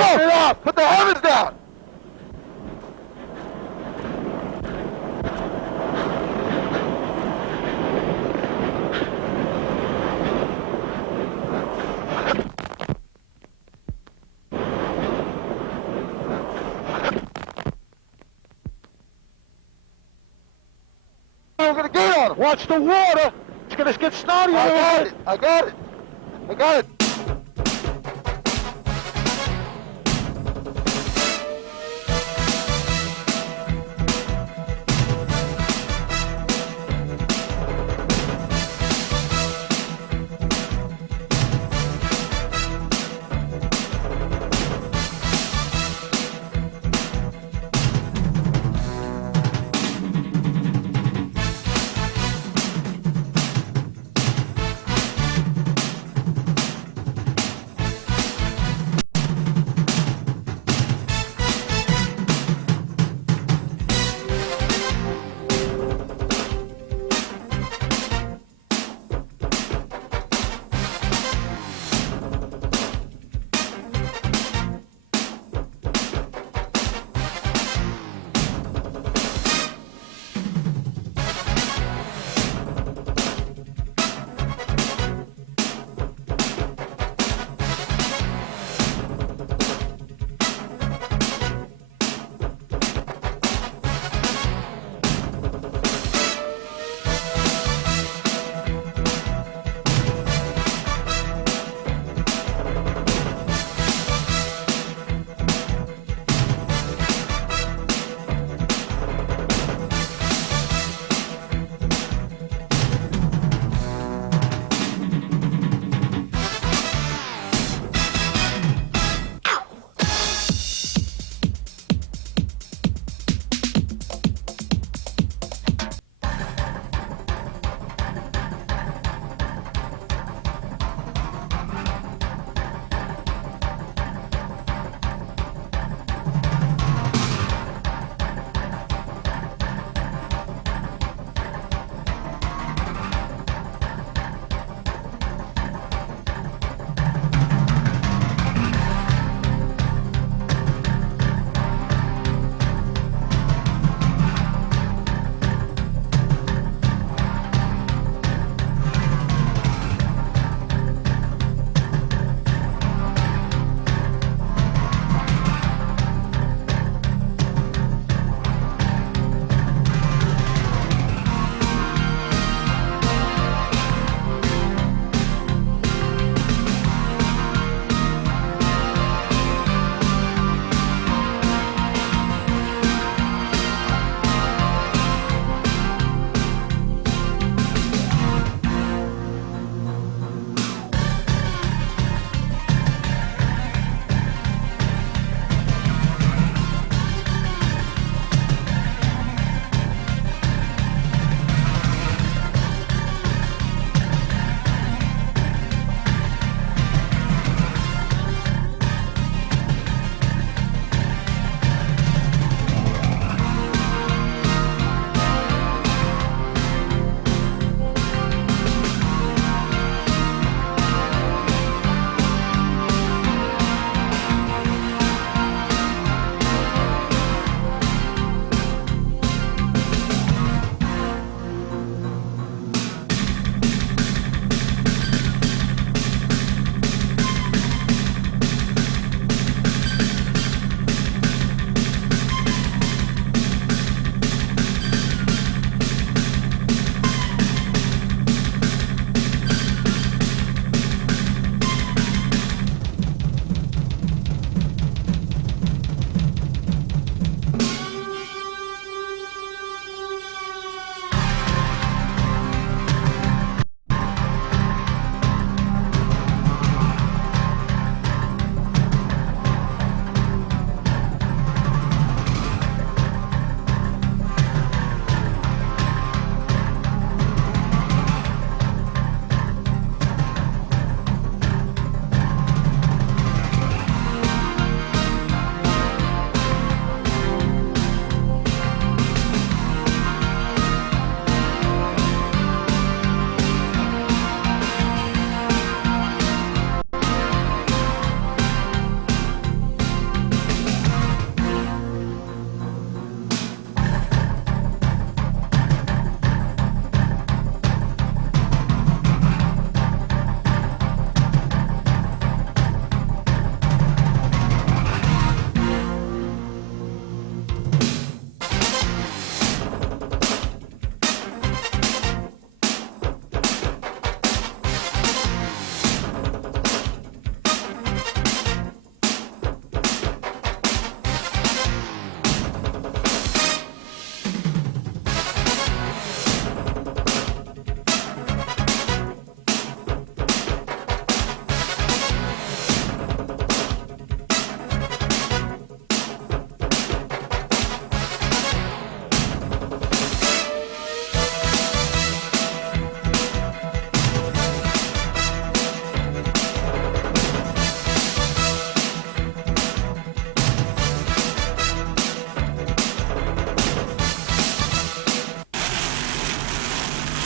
Open it up! Put the heavens down! We're gonna get on him! Watch the water! It's gonna get snotty. I got it! I got it! I got it!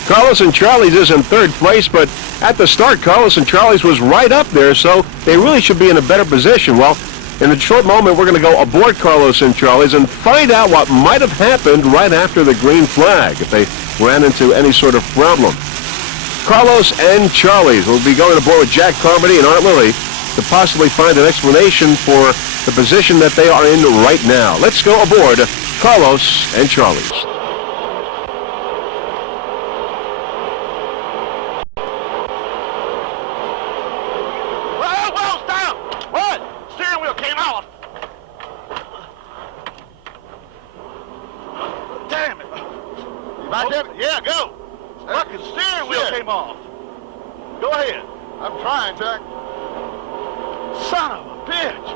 Carlos and Charlie's is in third place, but at the start, Carlos and Charlie's was right up there, so they really should be in a better position. Well, in a short moment, we're going to go aboard Carlos and Charlie's and find out what might have happened right after the green flag, if they ran into any sort of problem. Carlos and Charlie's will be going aboard with Jack Carmody and Art Lilly to possibly find an explanation for the position that they are in right now. Let's go aboard Carlos and Charlie's. Well's down. What? Steering wheel came off. Damn it. You back there? Yeah, go. Fucking steering wheel came off. Go ahead. I'm trying, Jack. Son of a bitch.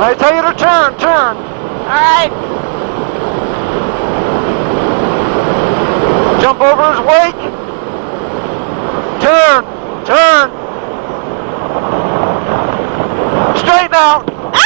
I tell you to turn. All right. Jump over his wake. Turn. Straighten out. Ah!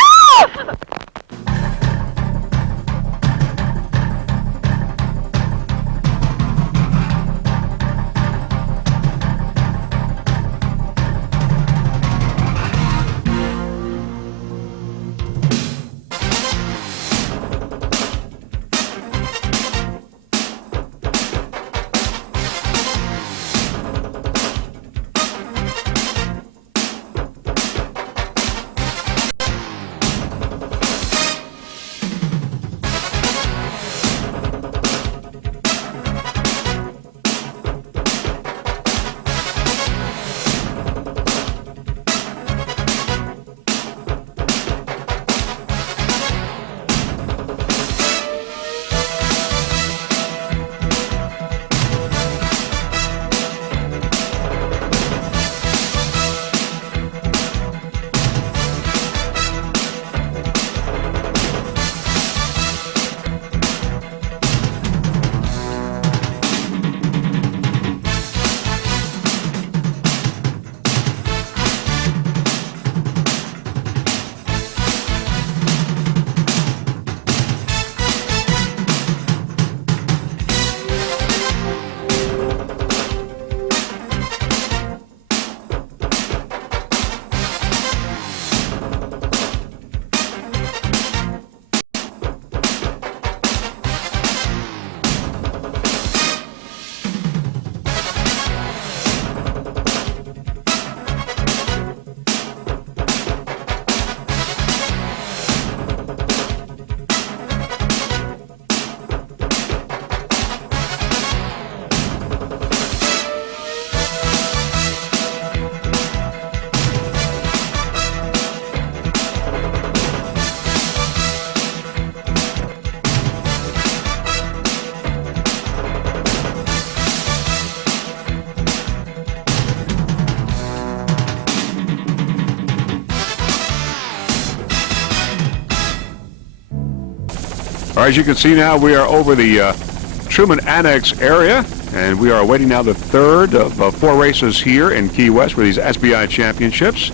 All right, as you can see now, we are over the Truman Annex area, and we are awaiting now the third of 4 races here in Key West for these SBI championships.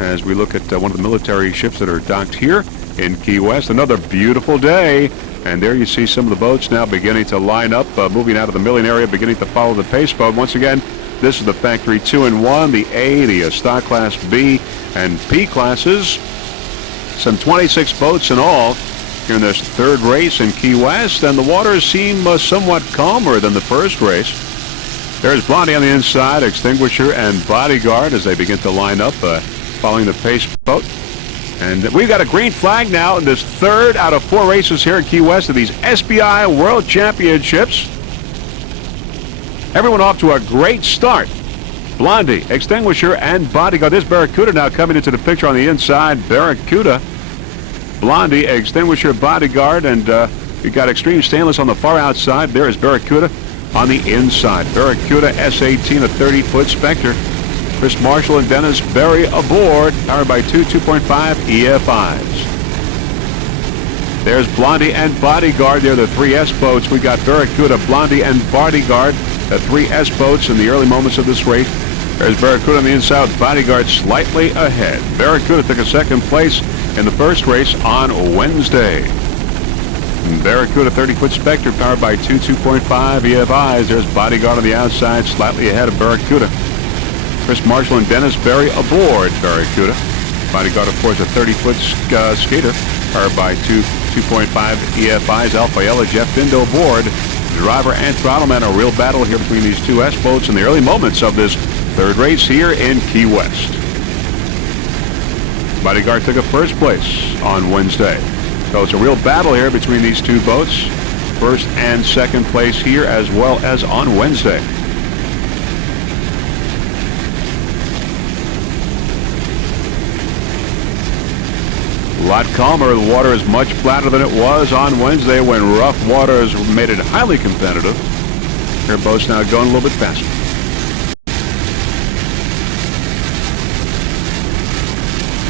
As we look at one of the military ships that are docked here in Key West. Another beautiful day, and there you see some of the boats now beginning to line up, moving out of the milling area, beginning to follow the pace boat. Once again, this is the Factory 2-in-1, the A, the Stock Class B, and P classes. Some 26 boats in all here in this third race in Key West, and the waters seem somewhat calmer than the first race. There's Blondie on the inside, Extinguisher and Bodyguard as they begin to line up, following the pace boat. And we've got a green flag now in this third out of 4 races here in Key West of these SBI World Championships. Everyone off to a great start. Blondie, Extinguisher, and Bodyguard. There's Barracuda now coming into the picture on the inside. Barracuda, Blondie, Extinguisher, Bodyguard, and we got Extreme Stainless on the far outside. There is Barracuda on the inside. Barracuda S18, a 30-foot Spectre. Chris Marshall and Dennis Berry aboard, powered by 2.5 EFIs. There's Blondie and Bodyguard. They're the 3S boats. We got Barracuda, Blondie, and Bodyguard, the 3S boats in the early moments of this race. There's Barracuda on the inside, Bodyguard slightly ahead. Barracuda took a second place in the first race on Wednesday. Barracuda 30-foot Spectre powered by two 2.5 EFIs. There's Bodyguard on the outside, slightly ahead of Barracuda. Chris Marshall and Dennis Berry aboard Barracuda. Bodyguard, of course, a 30-foot skater powered by two 2.5 EFIs. Alfayella, Jeff Dindo aboard. Driver and throttleman, a real battle here between these two S-boats in the early moments of this third race here in Key West. Bodyguard took a first place on Wednesday. So it's a real battle here between these two boats. First and second place here as well as on Wednesday. A lot calmer. The water is much flatter than it was on Wednesday when rough waters made it highly competitive. Here boats now going a little bit faster.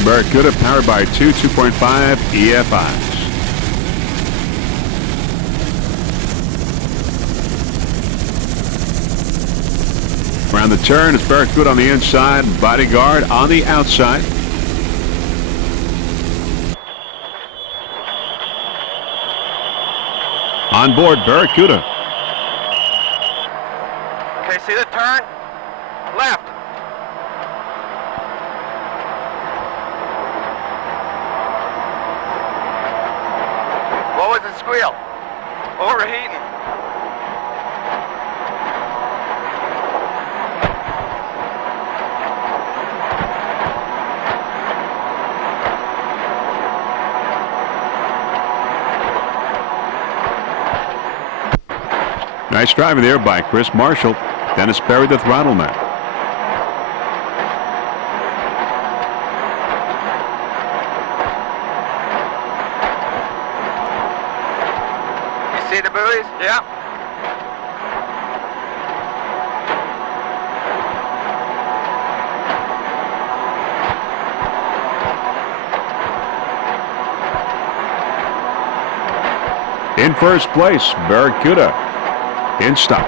Barracuda powered by two 2.5 EFIs. Around the turn, it's Barracuda on the inside, Bodyguard on the outside. On board Barracuda. Okay, see the turn? Left. What was the squeal? Overheating. Nice driving there by Chris Marshall. Dennis Berry, the throttleman. You see the buoys? Yeah. In first place, Barracuda. In stock.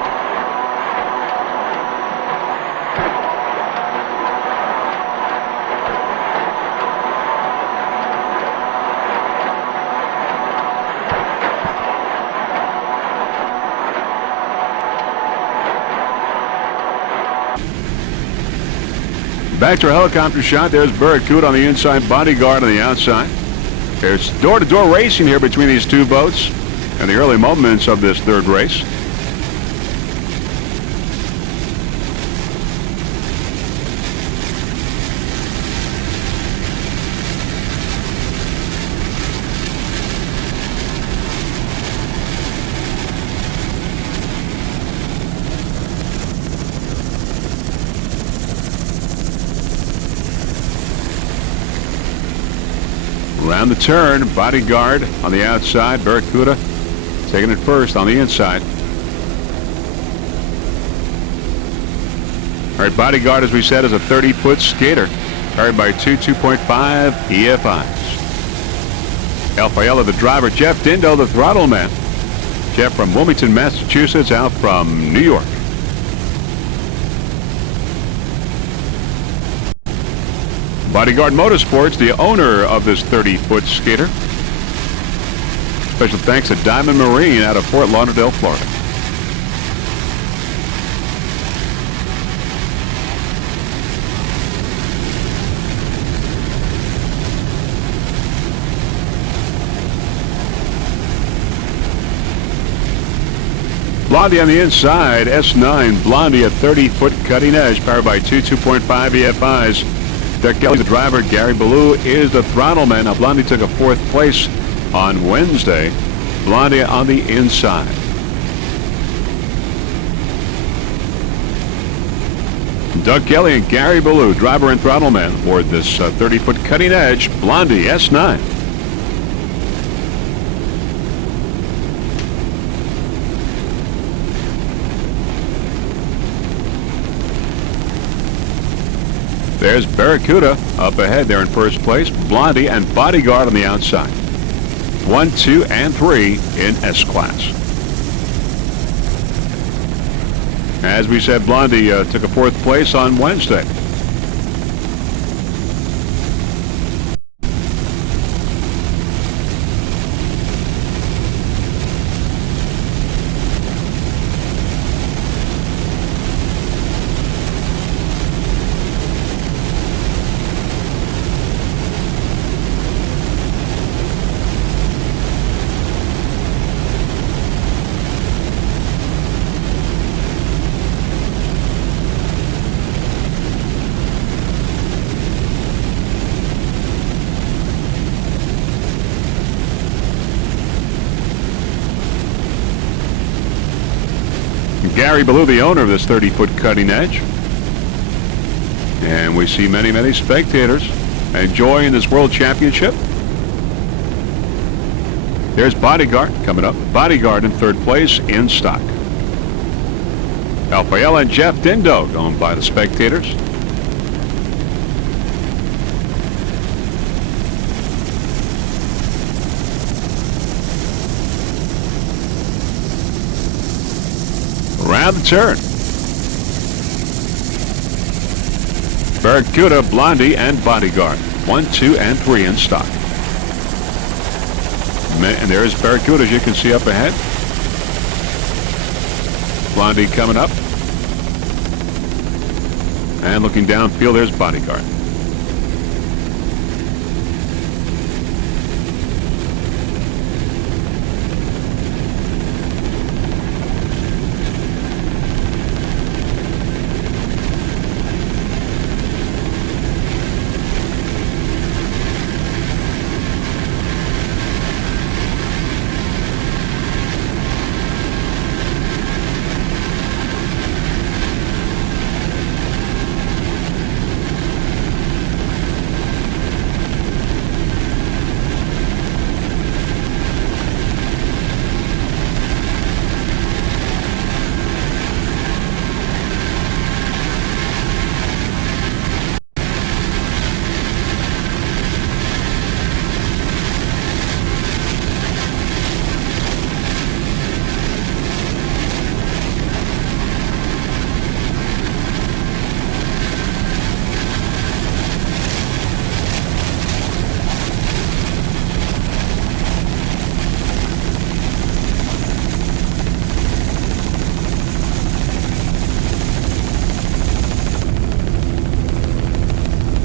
Back to a helicopter shot. There's Barracuda on the inside, Bodyguard on the outside. There's door-to-door racing here between these two boats in the early moments of this third race. Around the turn, Bodyguard on the outside, Barracuda taking it first on the inside. All right, Bodyguard, as we said, is a 30-foot skater carried by two 2.5 EFIs. Alfayella, the driver. Jeff Dindo, the throttle man. Jeff from Wilmington, Massachusetts, out from New York. Bodyguard Motorsports, the owner of this 30-foot skater. Special thanks to Diamond Marine out of Fort Lauderdale, Florida. Blondie on the inside, S9. Blondie, a 30-foot cutting edge powered by two 2.5 EFIs. Doug Kelly, the driver. Gary Ballou is the throttleman. Now, Blondie took a fourth place on Wednesday. Blondie on the inside. Doug Kelly and Gary Ballou, driver and throttleman, aboard this 30-foot cutting edge Blondie S9. There's Barracuda up ahead there in first place. Blondie and Bodyguard on the outside. 1, 2, and 3 in S-Class. As we said, Blondie took a fourth place on Wednesday. Gary Ballou, the owner of this 30-foot cutting edge. And we see many, many spectators enjoying this World Championship. There's Bodyguard coming up. Bodyguard in third place in stock. Alfael and Jeff Dindo going by the spectators. Around the turn. Barracuda, Blondie, and Bodyguard. 1, 2, and 3 in stock. And there's Barracuda, as you can see up ahead. Blondie coming up. And looking downfield, there's Bodyguard.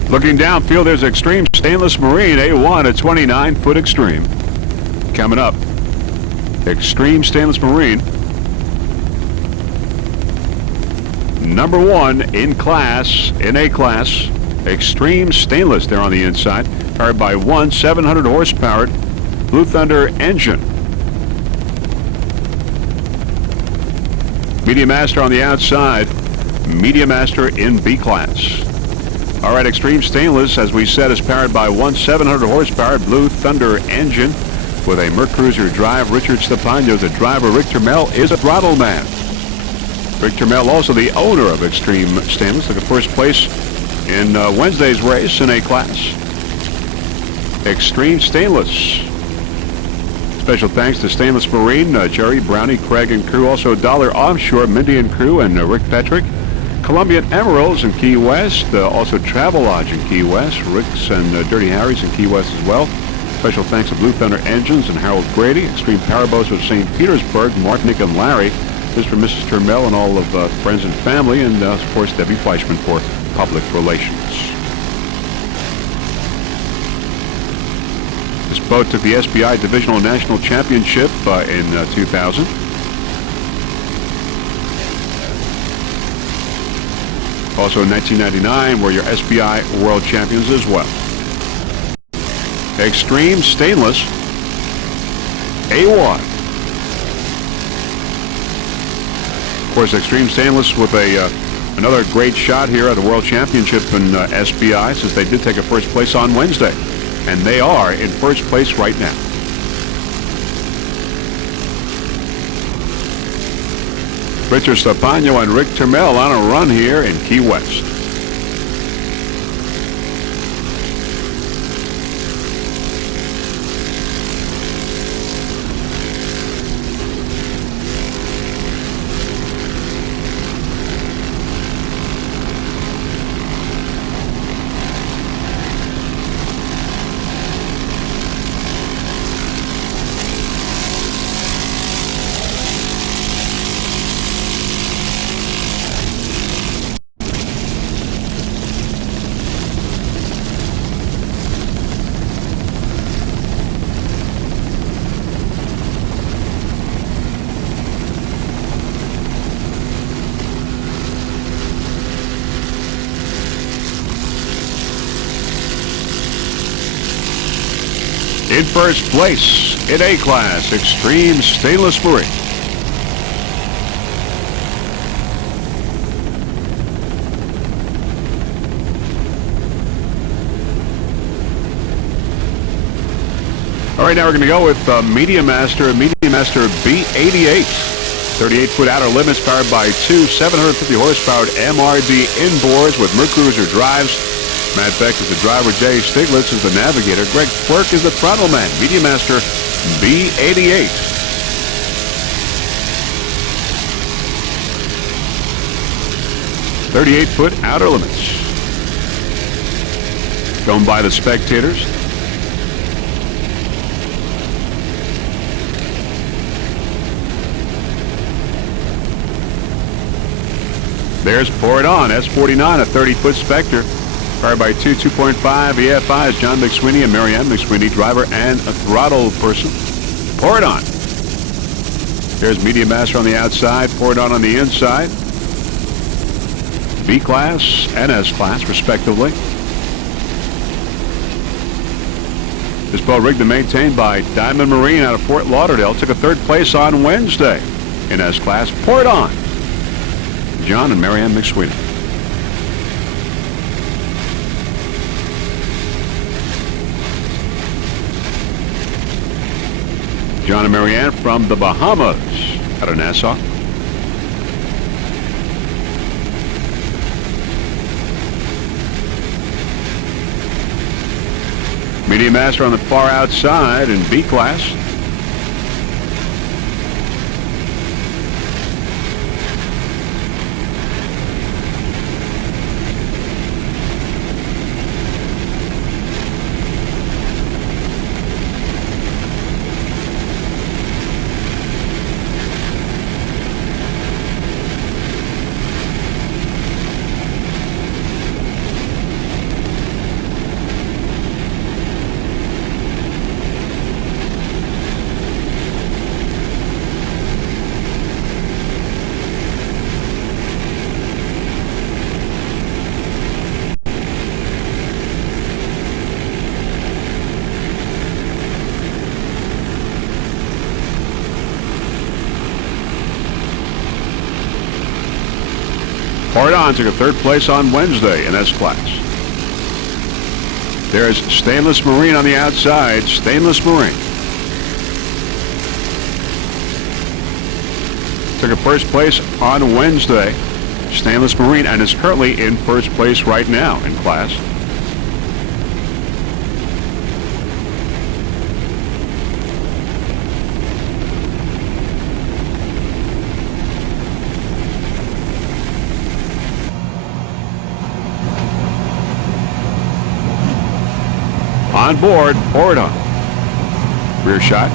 Looking downfield, there's Extreme Stainless Marine A1, a 29-foot Extreme. Coming up, Extreme Stainless Marine. Number 1 in class, in A class, Extreme Stainless there on the inside. Powered by one 700 horsepower Blue Thunder engine. Media Master on the outside. Media Master in B class. All right, Extreme Stainless, as we said, is powered by one 700 horsepower Blue Thunder engine with a Mercruiser drive. Richard Stepano, the driver. Rick Termel is a throttle man. Rick Termel, also the owner of Extreme Stainless, took a first place in Wednesday's race in A class. Extreme Stainless. Special thanks to Stainless Marine, Jerry, Brownie, Craig, and crew. Also Dollar Offshore, Mindy and crew, and Rick Petrick. Columbian Emeralds in Key West, also Travelodge in Key West, Rick's and Dirty Harry's in Key West as well. Special thanks to Blue Thunder Engines and Harold Grady. Extreme Powerboats of St. Petersburg, Mark, Nick, and Larry. This for Mrs. Termel and all of friends and family, and of course Debbie Fleischman for public relations. This boat took the SBI Divisional National Championship in 2000. Also in 1999, were your SBI World Champions as well. Extreme Stainless A1. Of course, Extreme Stainless with another great shot here at the World Championship in SBI, since they did take a first place on Wednesday. And they are in first place right now. Richard Stepano and Rick Termel on a run here in Key West. In first place in A class, Extreme Stainless Marine. All right, now we're going to go with Media Master B88. 38-foot outer limits powered by two 750 horsepower MRD inboards with Mercruiser drives. Matt Beck is the driver. Jay Stiglitz is the navigator. Greg Quirk is the throttle man. Media Master B88. 38-foot outer limits. Going by the spectators. There's Pour It On, S49, a 30-foot Spectre. Powered by two 2.5 EFIs, John McSweeney and Marianne McSweeney, driver and a throttle person. Pour It On. There's Media Master on the outside, Pour It On the inside. B-Class and S-Class, respectively. This boat rigged and maintained by Diamond Marine out of Fort Lauderdale. Took a third place on Wednesday in S-Class. Pour It On. John and Marianne McSweeney. John and Marianne from the Bahamas out of Nassau. Media Master on the far outside in B-Class. Pour It On took a third place on Wednesday in S-Class. There's Stainless Marine on the outside. Stainless Marine took a first place on Wednesday. Stainless Marine, and is currently in first place right now in class. On board, Pour It On. Rear shot.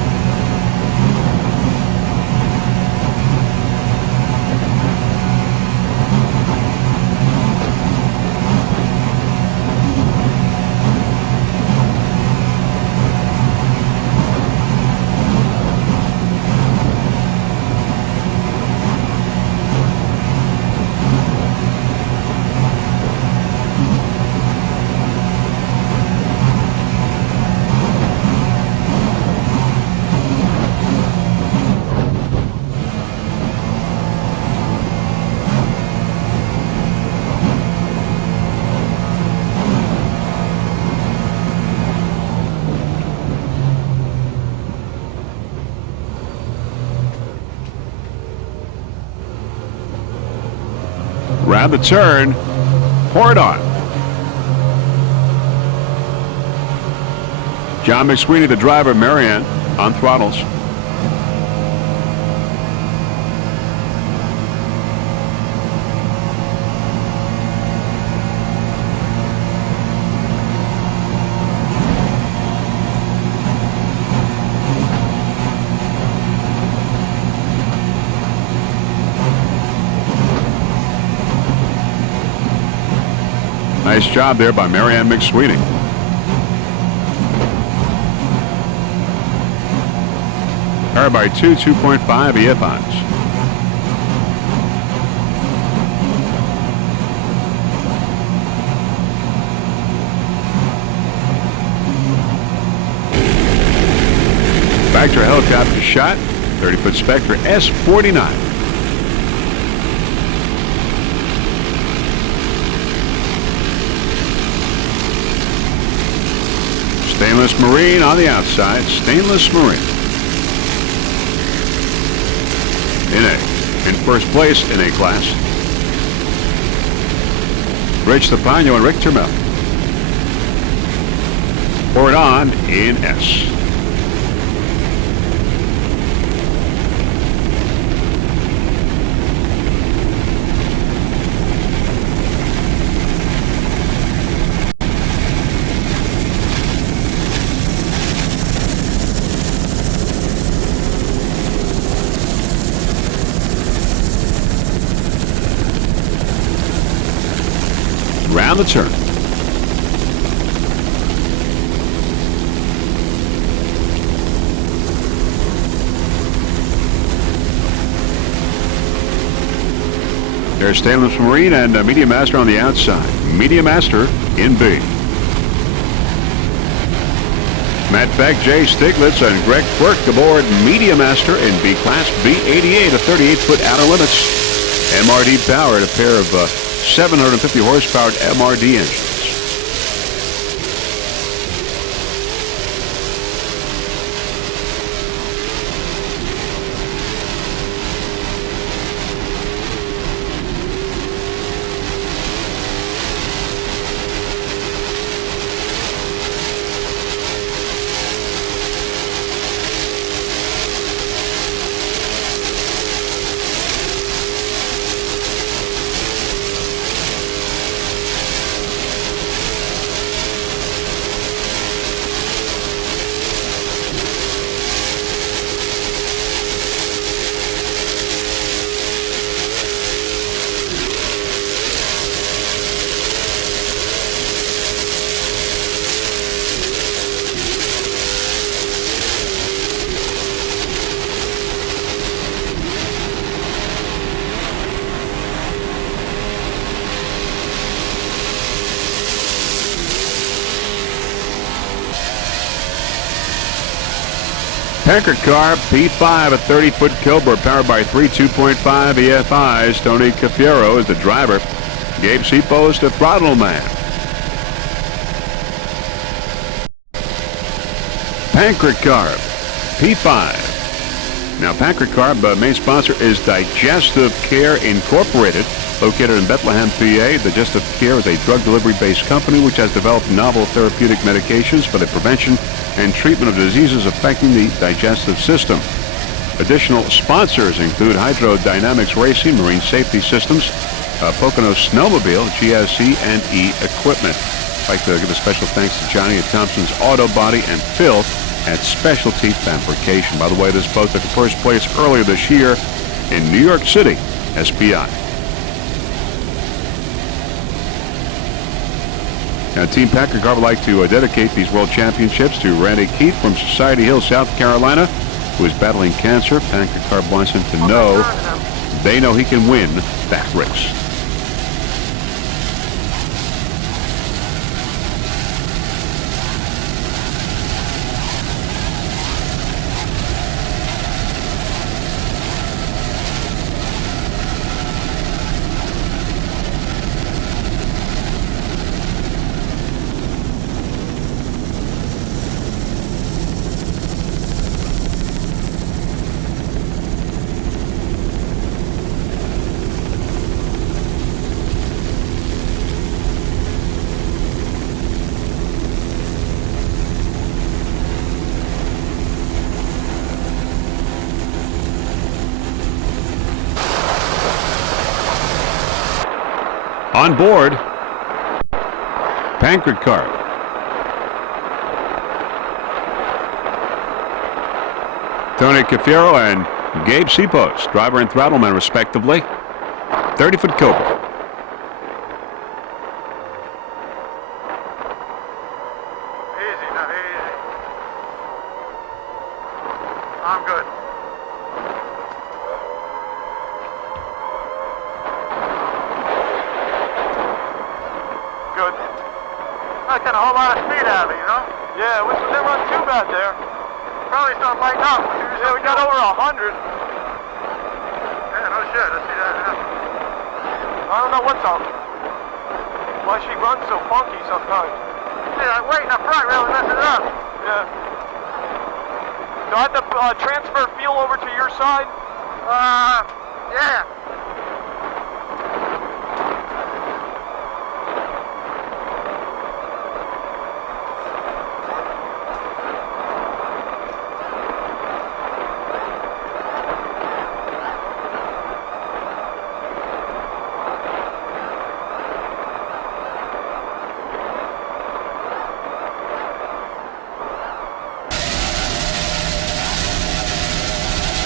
Round the turn, Pour It On. John McSweeney, the driver, Marianne on throttles. Nice job there by Marianne McSweeney. Powered by two 2.5 EFIs. Spectre helicopter shot. 30-foot Spectre S49. Stainless Marine on the outside. Stainless Marine. In first place in A class. Rich Lapagno and Rick Termel. Pour it on in S. Round the turn. There's Stainless Marine and Media Master on the outside. Media Master in B. Matt Beck, Jay Stiglitz, and Greg Quirk aboard Media Master in B class. B88, a 38-foot outer limits. MRD powered, a pair of 750 horsepower MRD engines. Packard car, P5, a 30-foot Cobra powered by three 2.5 EFIs. Tony Cafiero is the driver. Gabe Seapost, the throttle man. Packard car, P5. Now, Packard car, main sponsor is Digestive Care Incorporated, located in Bethlehem, PA. Digestive Care is a drug delivery-based company which has developed novel therapeutic medications for the prevention and treatment of diseases affecting the digestive system. Additional sponsors include Hydrodynamics Racing, Marine Safety Systems, Pocono Snowmobile, GSC, and E Equipment. I'd like to give a special thanks to Johnny at Thompson's Auto Body and Phil at Specialty Fabrication. By the way, this boat took first place earlier this year in New York City, SPI. Now, Team Packard car would like to dedicate these World Championships to Randy Keith from Society Hill, South Carolina, who is battling cancer. Packard car wants him to know they know he can win that race. On board, Packard car. Tony Cafiero and Gabe Seapost, driver and throttleman respectively. 30-foot Cobra. Easy, now easy. I'm good. Good. Not getting a whole lot of speed out of it, you know? Yeah, we didn't run too bad there. Probably starting to lighten up. Yeah, we got over 100. Yeah, no shit. Let's see that. Yeah. I don't know what's up. Why she runs so funky sometimes. Yeah, that weight in the front really messes it sure. Yeah. Do I have to transfer fuel over to your side? Yeah.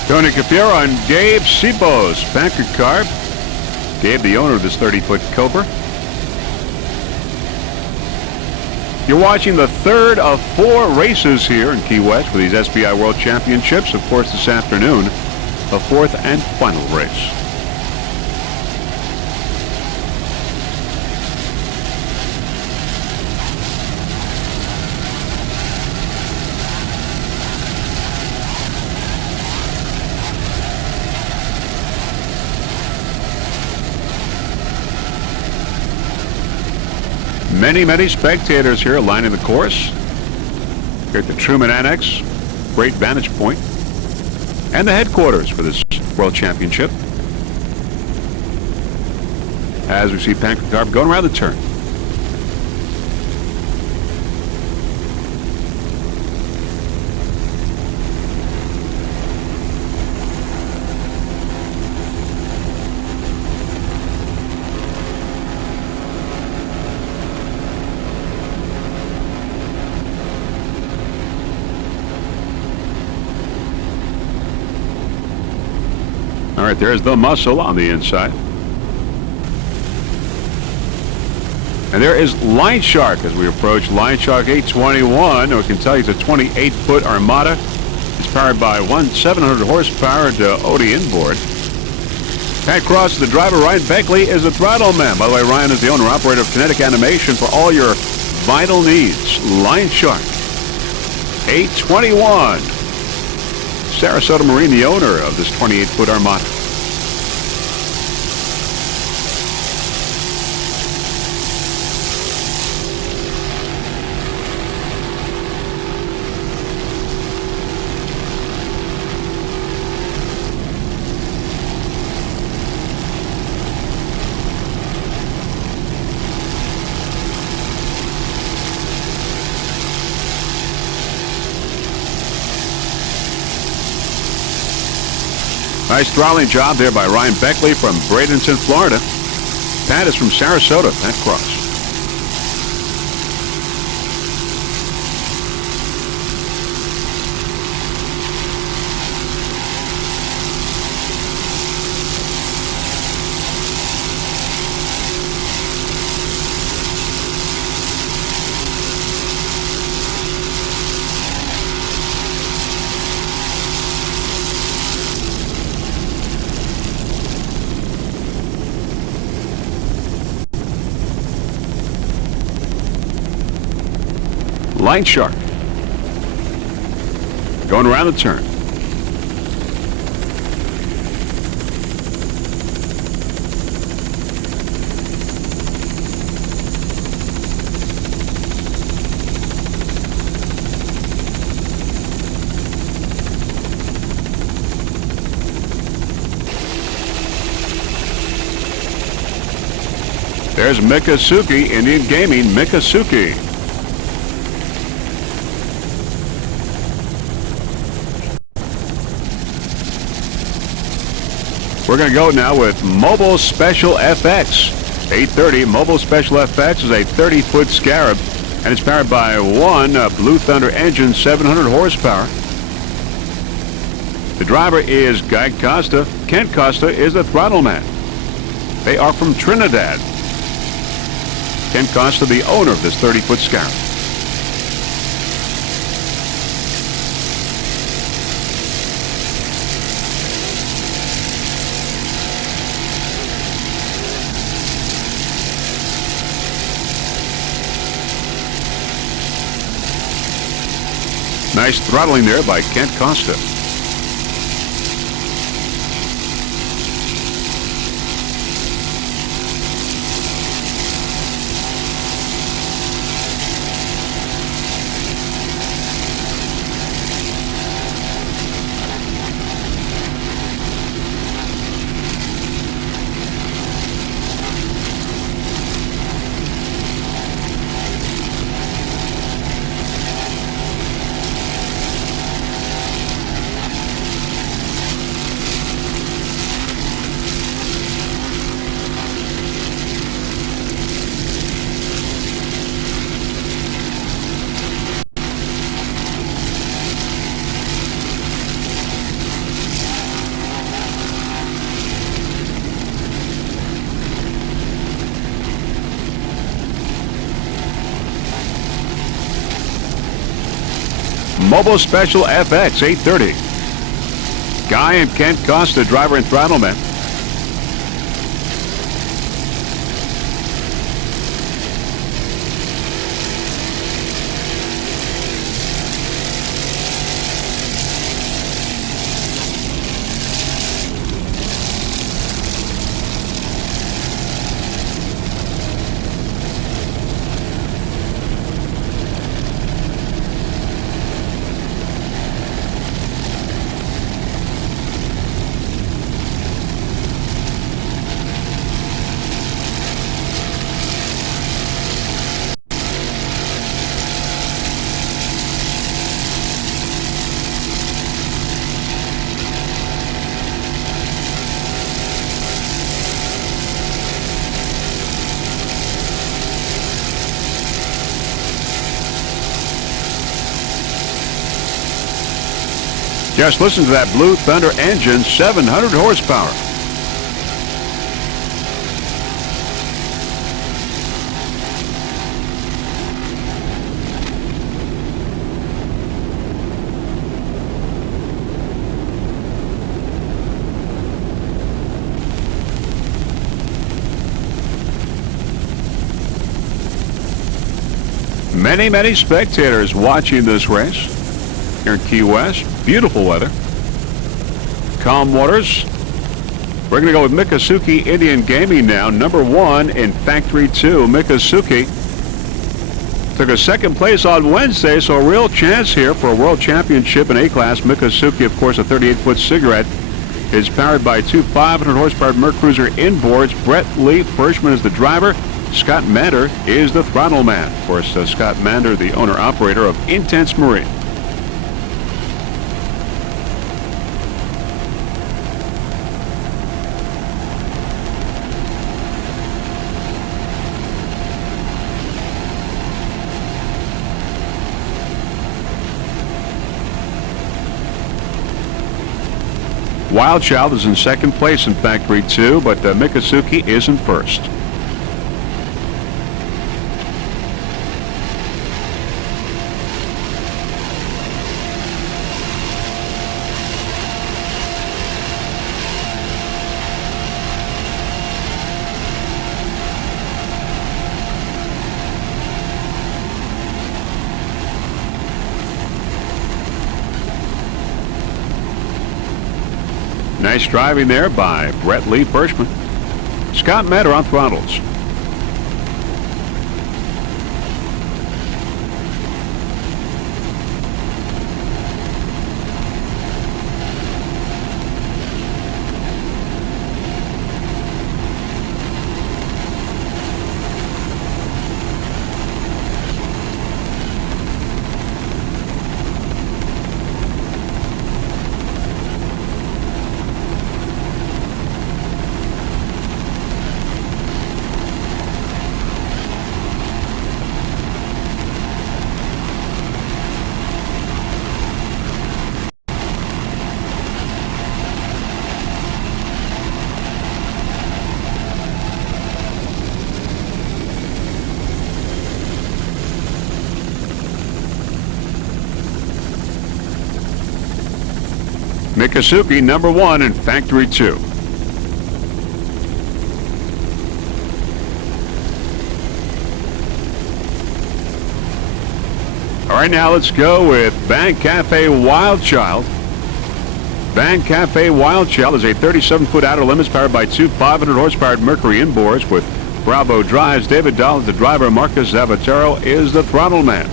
Tony Capiro and Gabe Sibos, Packard Carb. Gabe, the owner of this 30-foot Cobra. You're watching the third of 4 races here in Key West for these SBI World Championships. Of course, this afternoon, the 4th and final race. Many spectators here lining the course here at the Truman Annex. Great vantage point. And the headquarters for this World Championship. As we see Packard Carb going around the turn. All right, there's the muscle on the inside. And there is Line Shark as we approach Line Shark 821. I can tell you it's a 28-foot Armada. It's powered by 700 horsepower Audi inboard. Pat Cross is the driver. Ryan Beckley is the throttle man. By the way, Ryan is the owner-operator of Kinetic Animation for all your vital needs. Line Shark 821. Sarasota Marine, the owner of this 28-foot Armada. Nice throttling job there by Ryan Beckley from Bradenton, Florida. Pat is from Sarasota, Pat Cross. Line Shark going around the turn. There's Mikasuki, Indian Gaming, Mikasuki. We're going to go now with Mobile Special FX. 830 Mobile Special FX is a 30-foot Scarab, and it's powered by one Blue Thunder engine, 700 horsepower. The driver is Guy Costa. Kent Costa is the throttle man. They are from Trinidad. Kent Costa, the owner of this 30-foot Scarab. Nice throttling there by Kent Costa. Mobile Special FX 830. Guy and Kent Costa, driver and throttle man. Just listen to that Blue Thunder engine, 700 horsepower. Many spectators watching this race here in Key West. Beautiful weather. Calm waters. We're going to go with Miccosukee Indian Gaming now. Number 1 in Factory 2. Miccosukee took a second place on Wednesday, so a real chance here for a world championship in A-Class. Miccosukee, of course, a 38-foot cigarette, is powered by two 500 horsepower Mercruiser inboards. Brett Lee Pershman is the driver. Scott Mander is the throttle man. Of course, Scott Mander, the owner-operator of Intense Marine. Wild Child is in second place in Factory 2, but Miccosukee is in first. Nice driving there by Brett Lee Pershman. Scott Matter on throttles. Miccosukee, number 1 in Factory 2. All right, now let's go with Bank Cafe Wild Child. Bank Cafe Wild Child is a 37-foot outer limits powered by two 500 horsepower Mercury inboards with Bravo drives. David Dahl is the driver. Marcus Zavatero is the throttle man.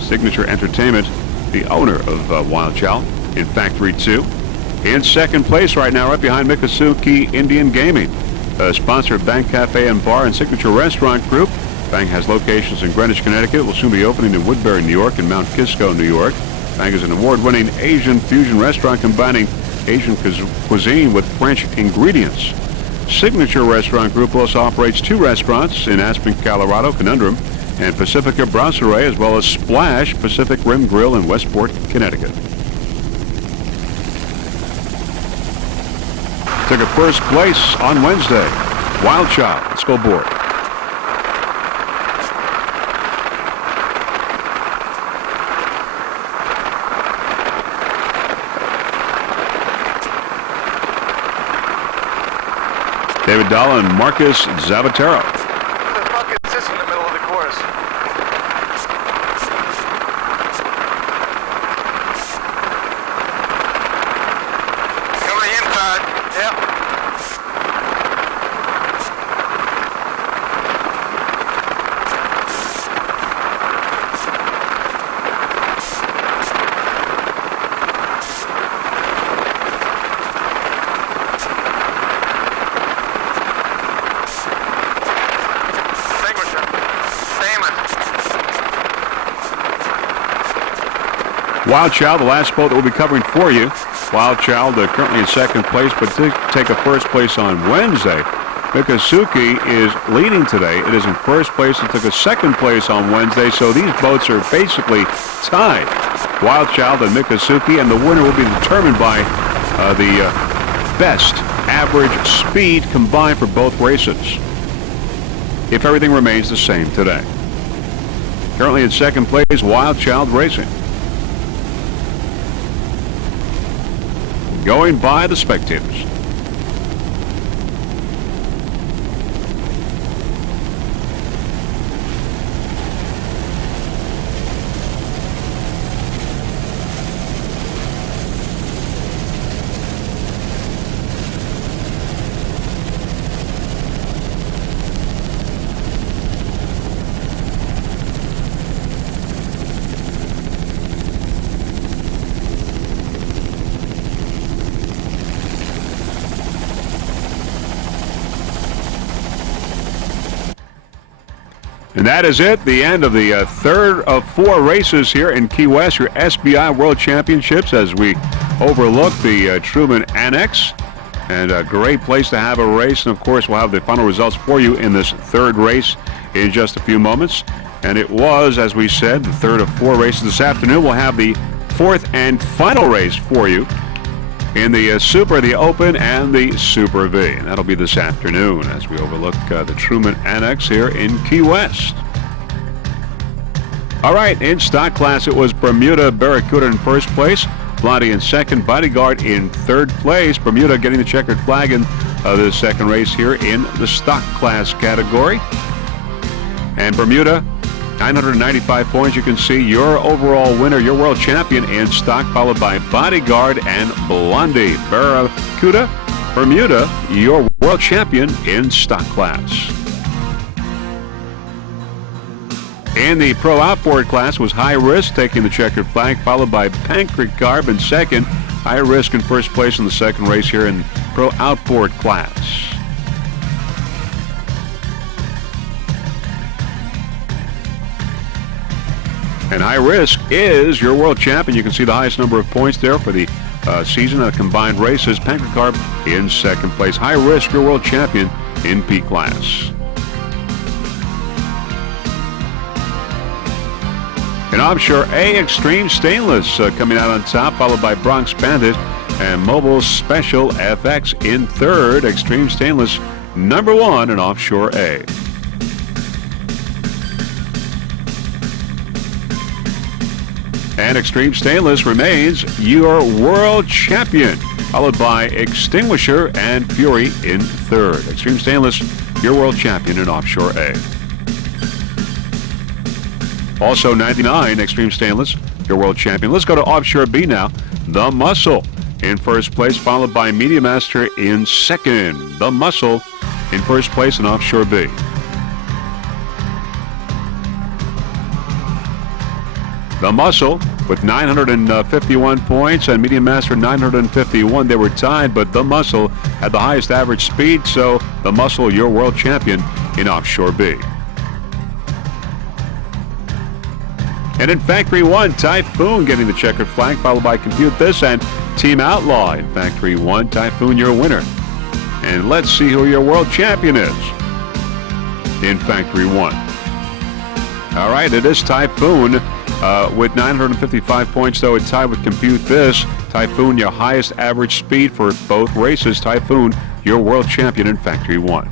Signature Entertainment, the owner of Wild Child, in Factory 2. In second place right now, right behind Miccosukee Indian Gaming. Sponsor of Bank Cafe and Bar and Signature Restaurant Group. Bank has locations in Greenwich, Connecticut. Will soon be opening in Woodbury, New York, and Mount Kisco, New York. Bank is an award-winning Asian fusion restaurant combining Asian cuisine with French ingredients. Signature Restaurant Group also operates two restaurants in Aspen, Colorado, Conundrum, and Pacifica Brasserie, as well as Splash Pacific Rim Grill in Westport, Connecticut. Took a first place on Wednesday. Wild Child. Let's go board. David Dahl and Marcus Zavatero. The fucking sits in the middle of the course. Come to the inside. Yep. Wild Child, the last boat that we'll be covering for you. Wild Child currently in second place, but did take a first place on Wednesday. Mikazuki is leading today. It is in first place and took a second place on Wednesday, so these boats are basically tied. Wild Child and Mikazuki, and the winner will be determined by the best average speed combined for both races, if everything remains the same today. Currently in second place, Wild Child Racing. Going by the spectators. And that is it, the end of the third of four races here in Key West, your SBI World Championships, as we overlook the Truman Annex. And a great place to have a race. And, of course, we'll have the final results for you in this third race in just a few moments. And it was, as we said, the third of four races this afternoon. We'll have the fourth and final race for you in the Super, the Open, and the Super V. And that'll be this afternoon as we overlook the Truman Annex here in Key West. All right, in stock class, it was Bermuda Barracuda in first place, Blondie in second, Bodyguard in third place. Bermuda getting the checkered flag in the second race here in the stock class category. And Bermuda, 995 points. You can see your overall winner, your world champion in stock, followed by Bodyguard and Blondie. Barracuda, Bermuda, your world champion in stock class. In the pro outboard class was High Risk taking the checkered flag, followed by Pancreas Carb in second. High Risk in first place in the second race here in pro outboard class. And High Risk is your world champion. You can see the highest number of points there for the season of combined races. Pancreas Carb in second place. High Risk, your world champion in P class. In Offshore A, Extreme Stainless coming out on top, followed by Bronx Bandit and Mobile Special FX in third. Extreme Stainless, number one in Offshore A. And Extreme Stainless remains your world champion, followed by Extinguisher and Fury in third. Extreme Stainless, your world champion in Offshore A. Also 99, Extreme Stainless, your world champion. Let's go to Offshore B now. The Muscle in first place, followed by Media Master in second. The Muscle in first place in Offshore B. The Muscle with 951 points and Media Master 951. They were tied, but The Muscle had the highest average speed, so The Muscle, your world champion in Offshore B. And in Factory 1, Typhoon getting the checkered flag, followed by Compute This and Team Outlaw. In Factory 1, Typhoon, your winner. And let's see who your world champion is in Factory 1. All right, it is Typhoon with 955 points, though it's tied with Compute This. Typhoon, your highest average speed for both races. Typhoon, your world champion in Factory 1.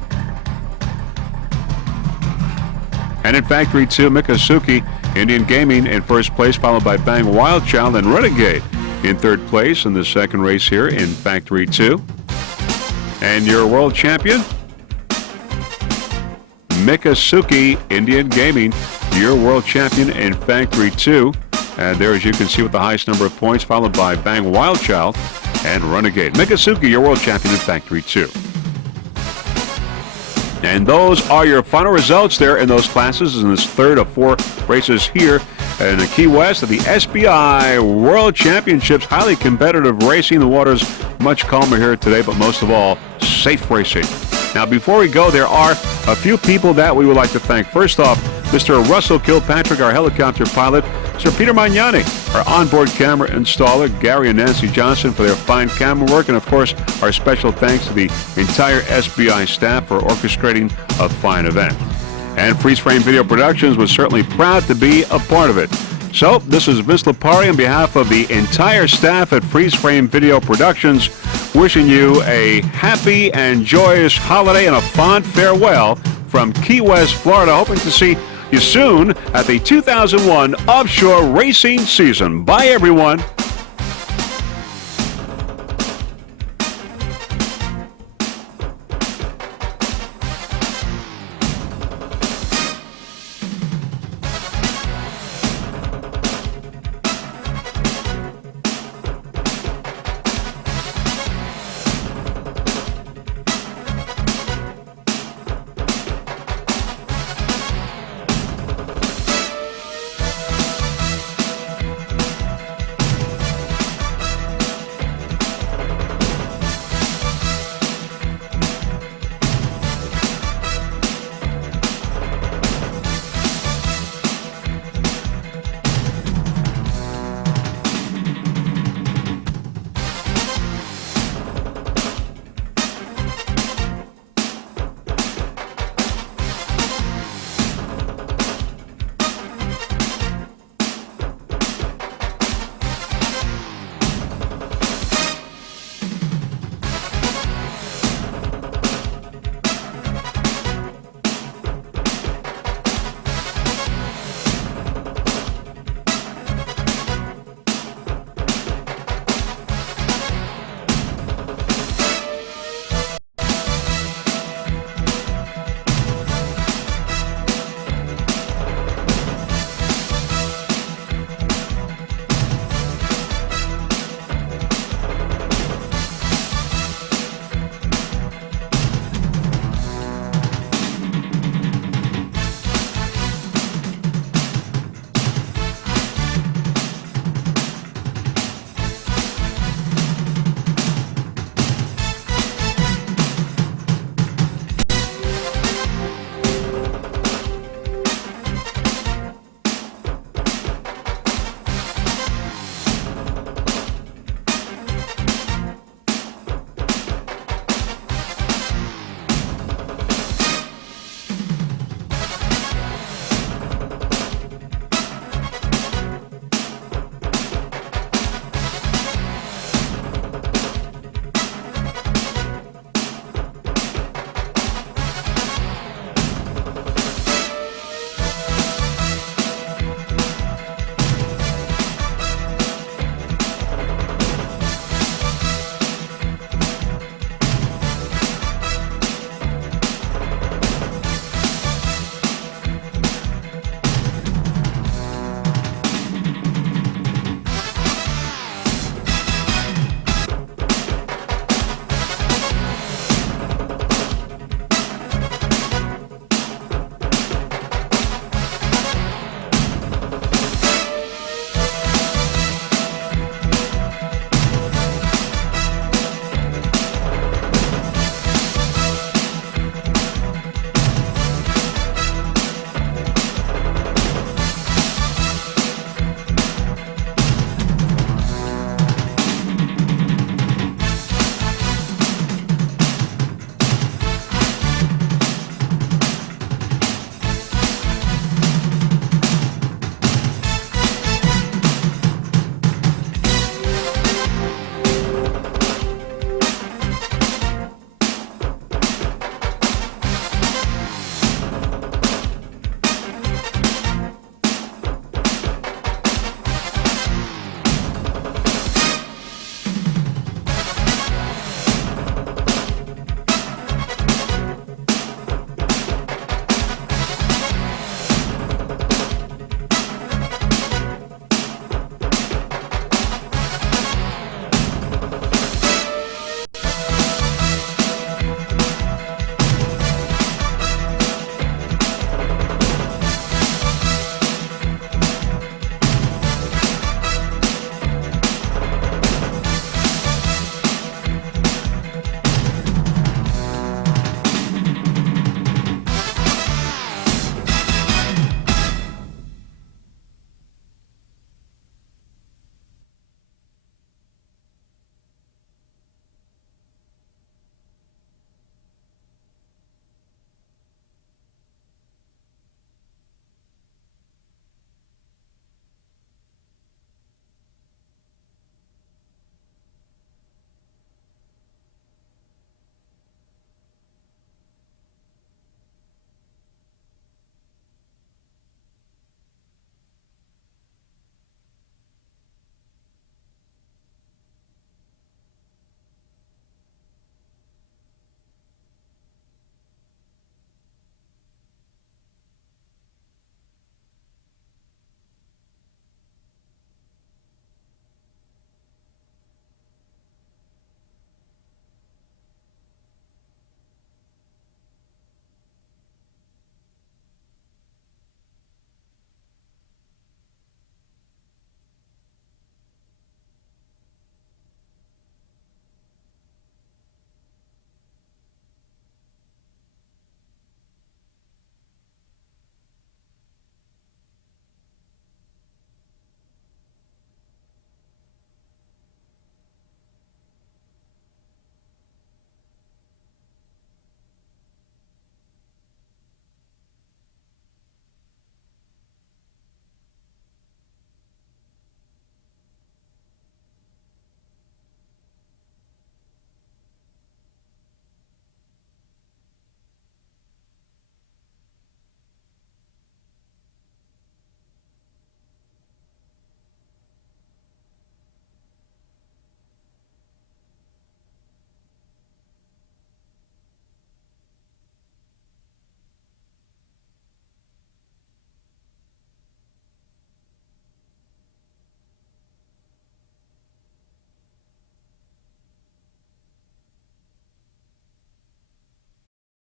And in Factory 2, Mikazuki, Indian Gaming in first place, followed by Bang Wild Child and Renegade in third place in the second race here in Factory 2. And your world champion Miccosukee Indian Gaming, your world champion in Factory 2. And there, as you can see, with the highest number of points, followed by Bang Wildchild and Renegade. Miccosukee, your world champion in Factory 2. And those are your final results there in those classes in this third of 4 races here in the Key West of the SBI World Championships. Highly competitive racing. The water's much calmer here today, but most of all, safe racing. Now, before we go, there are a few people that we would like to thank. First off, Mr. Russell Kilpatrick, our helicopter pilot, Sir Peter Magnani, our onboard camera installer, Gary and Nancy Johnson for their fine camera work, and of course, our special thanks to the entire SBI staff for orchestrating a fine event. And Freeze Frame Video Productions was certainly proud to be a part of it. So, this is Vince Lipari on behalf of the entire staff at Freeze Frame Video Productions, wishing you a happy and joyous holiday and a fond farewell from Key West, Florida. Hoping to see you soon at the 2001 Offshore Racing season. Bye, everyone.